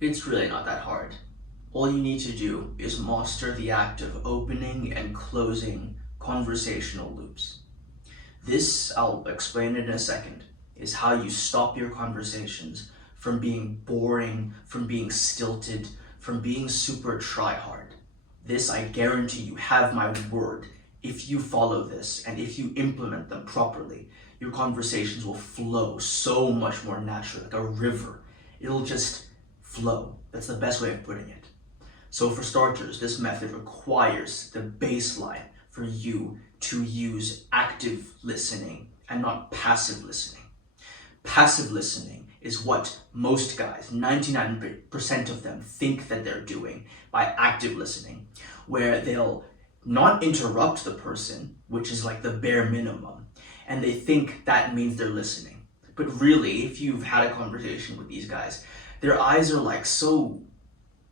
It's really not that hard. All you need to do is master the act of opening and closing conversational loops. This, I'll explain in a second, is how you stop your conversations from being boring, from being stilted, from being super try-hard. This, I guarantee you, have my word. If you follow this and if you implement them properly, your conversations will flow so much more naturally, like a river. It'll just flow. That's the best way of putting it. So for starters, this method requires the baseline for you to use active listening and not passive listening. Passive listening is what most guys, 99% of them, think that they're doing by active listening, where they'll not interrupt the person, which is like the bare minimum, and they think that means they're listening. But really, if you've had a conversation with these guys, their eyes are like so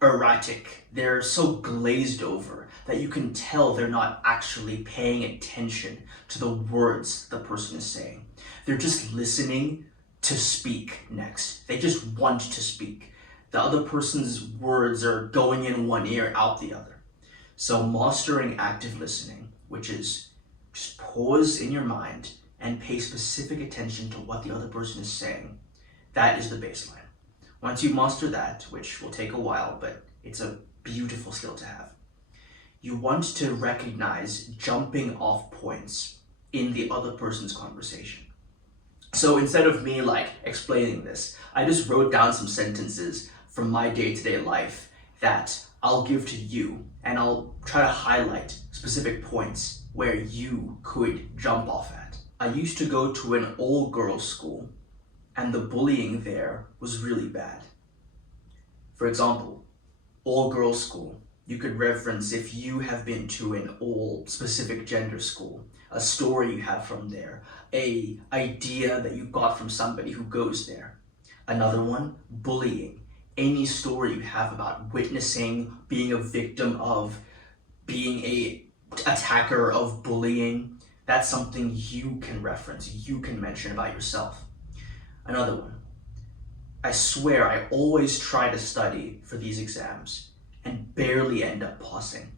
erratic, they're so glazed over that you can tell they're not actually paying attention to the words the person is saying. They're just listening to speak next. They just want to speak. The other person's words are going in one ear, out the other. So mastering active listening, which is just pause in your mind and pay specific attention to what the other person is saying, that is the baseline. Once you master that, which will take a while, but it's a beautiful skill to have, you want to recognize jumping off points in the other person's conversation. So instead of me explaining this, I just wrote down some sentences from my day-to-day life that I'll give to you, and I'll try to highlight specific points where you could jump off at. I used to go to an all-girls school, and the bullying there was really bad. For example, all-girls school, you could reference if you have been to an all-specific gender school, a story you have from there, a idea that you got from somebody who goes there. Another one, bullying. Any story you have about witnessing, being a victim of, being a attacker of bullying, that's something you can reference, you can mention about yourself. Another one, I swear I always try to study for these exams and barely end up passing.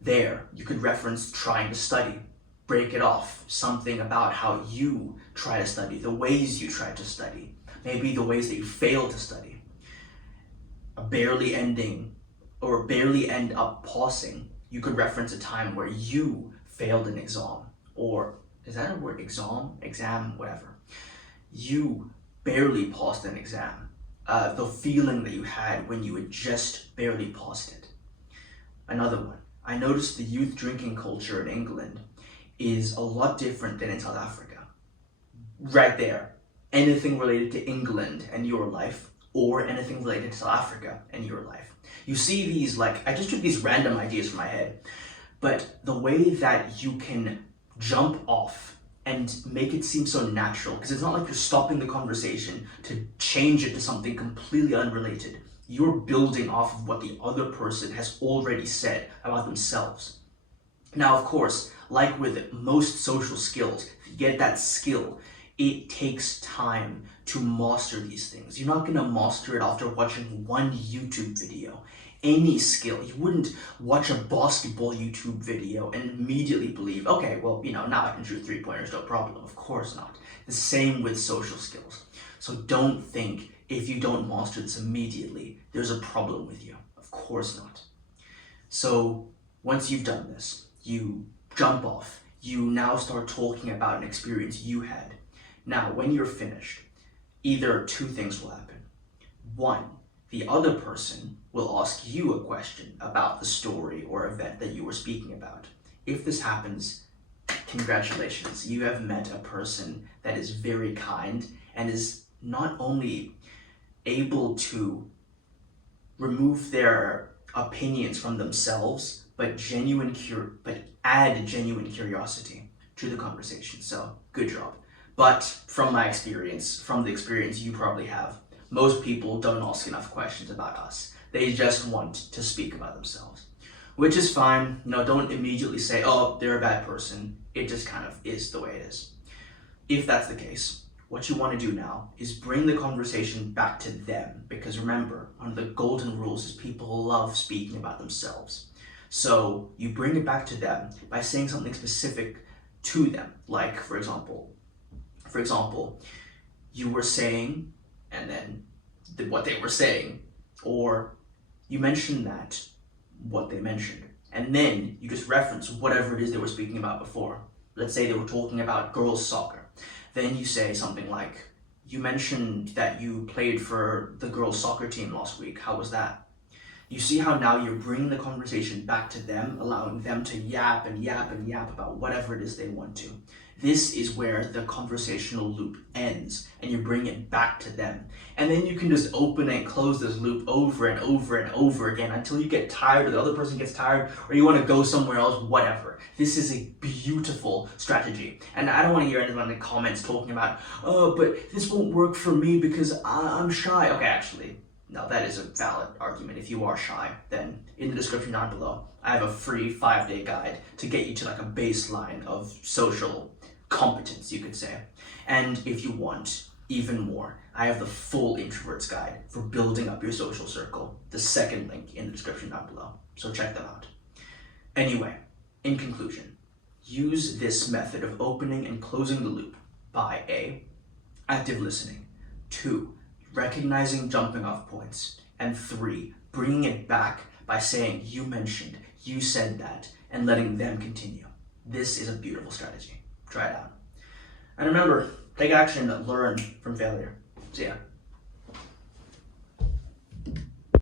There, you could reference trying to study, break it off, something about how you try to study, the ways you try to study, maybe the ways that you fail to study. Barely end up passing, you could reference a time where you failed an exam, or is that a word? Exam, whatever. You barely passed an exam. The feeling that you had when you had just barely passed it. Another one, I noticed the youth drinking culture in England is a lot different than in South Africa. Right there, anything related to England and your life, or anything related to South Africa and your life. You see these, I just took these random ideas from my head, but the way that you can jump off and make it seem so natural, because it's not like you're stopping the conversation to change it to something completely unrelated. You're building off of what the other person has already said about themselves. Now, of course, like with most social skills, to get that skill, it takes time to master these things. You're not gonna master it after watching one YouTube video. Any skill, you wouldn't watch a basketball YouTube video and immediately believe, okay, well, now I can shoot 3-pointers, no problem. Of course not. The same with social skills. So don't think if you don't master this immediately, there's a problem with you. Of course not. So once you've done this, you jump off, you now start talking about an experience you had. Now, when you're finished, either two things will happen. One, the other person will ask you a question about the story or event that you were speaking about. If this happens, congratulations, you have met a person that is very kind and is not only able to remove their opinions from themselves, but add genuine curiosity to the conversation. So, good job. But from my experience, from the experience you probably have, most people don't ask enough questions about us. They just want to speak about themselves, which is fine. Don't immediately say, oh, they're a bad person. It just kind of is the way it is. If that's the case, what you want to do now is bring the conversation back to them, because remember, one of the golden rules is people love speaking about themselves. So you bring it back to them by saying something specific to them. Like, for example, you were saying, and then what they were saying, or you mentioned that, what they mentioned, and then you just reference whatever it is they were speaking about before. Let's say they were talking about girls soccer. Then you say something like, you mentioned that you played for the girls soccer team last week. How was that? You see how now you're bringing the conversation back to them, allowing them to yap and yap and yap about whatever it is they want to. This is where the conversational loop ends, and you bring it back to them. And then you can just open and close this loop over and over and over again until you get tired, or the other person gets tired, or you want to go somewhere else, whatever. This is a beautiful strategy. And I don't want to hear anyone in the comments talking about, oh, but this won't work for me because I'm shy. Okay, actually, no, that is a valid argument. If you are shy, then in the description down below, I have a free 5-day guide to get you to like a baseline of social competence, you could say. And if you want even more, I have the full Introvert's Guide for building up your social circle, the second link in the description down below. So check them out. Anyway, in conclusion, use this method of opening and closing the loop by A, active listening, 2, recognizing jumping off points, and 3, bringing it back by saying you mentioned, you said that, and letting them continue. This is a beautiful strategy. Try it out. And remember, take action, learn from failure. See ya.